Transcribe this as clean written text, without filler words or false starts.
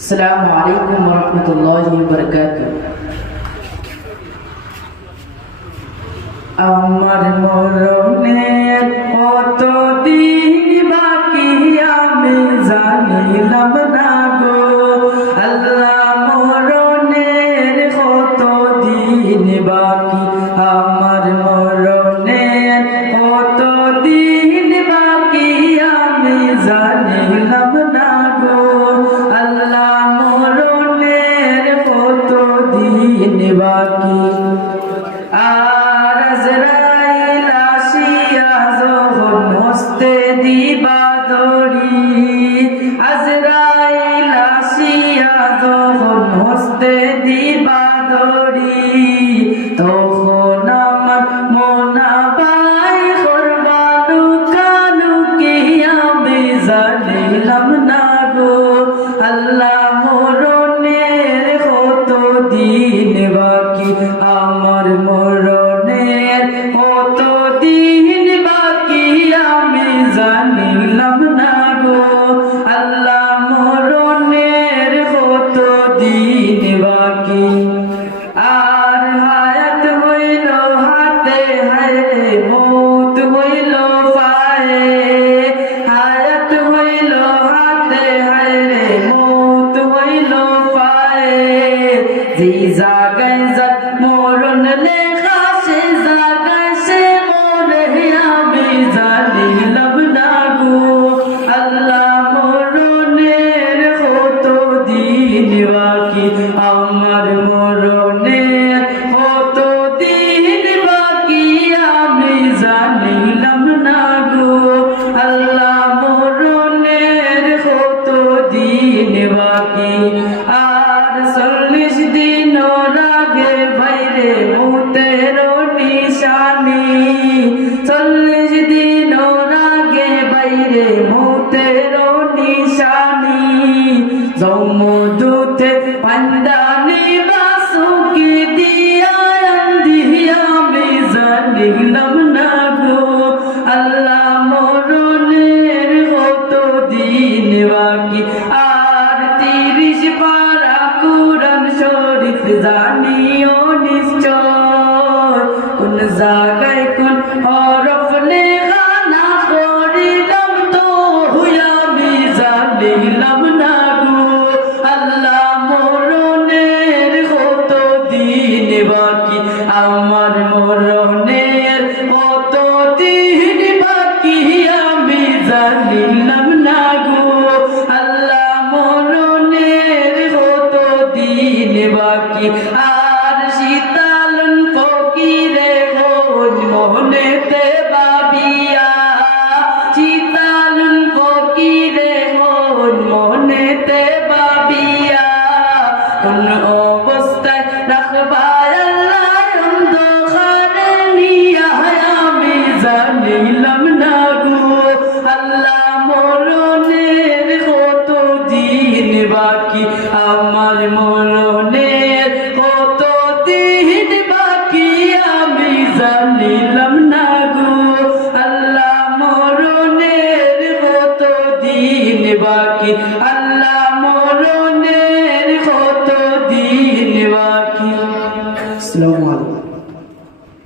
আসসালামু আলাইকুম ওয়া রাহমাতুল্লাহি ওয়া বারাকাতুহু। আমার মরণের কত দিন বাকি আমি জানিলাম না গো আল্লাহ, মরণের কত দিন বাকি, আমার মরণের কত দিন বাকি আমি জানিলাম না গো আল্লাহ, মরণের কত দিন বাকি। আর আজরাইল আসিয়া যখন হস্তে দিবা দড়ি, আজরাইল আসিয়া যখন হস্তে দিবা দড়ি, তখন আমার মনাবাই করবা লুকালুকি আমি জানিলাম না গো আল্লাহ, মরণের কত দিন বাকি, আমার মরণের কত দিন বাকি আমি জানিলাম না গো আল্লাহ, মরণের কত দিন বাকি। আর হায়াত হইল হাতে হায়রে মৌত হইল পায়ে, হায়াত হইল হাতে হায়রে মৌত হইল পায়ে, যেই জায়গায় যাক মরণ লেখা সে জায়গায় সে মরে আমি জানিলাম না গো আল্লাহ, মরণের কত দিন বাকি, আমার মরণের কত দিন বাকি আমি জানিলাম না গো আল্লাহ, মরণের কত দিন বাকি। আর 40 দিন আগে বাইরে মৌতের নিশানি, 40 দিন আগে বাইরে মৌতের নিশানি, যমদূতে পান্ডানি বাসুকি দিয়া দিয়া আমি জানিলাম না গো আল্লাহ, মরণের কত দিন বাকি। আর 30 পারা কুরআন শরীফ জানিও নিশ্চয়, কোন জায়গায় কোন হরফ লেখা না করিলাম তো আমি জানিলাম না গো আল্লাহ, মরণের কত দিন বাকি, আমার মরণের কত দিন বাকি আমি জানিলাম না গো আল্লাহ, মরণের কত দিন বাকি।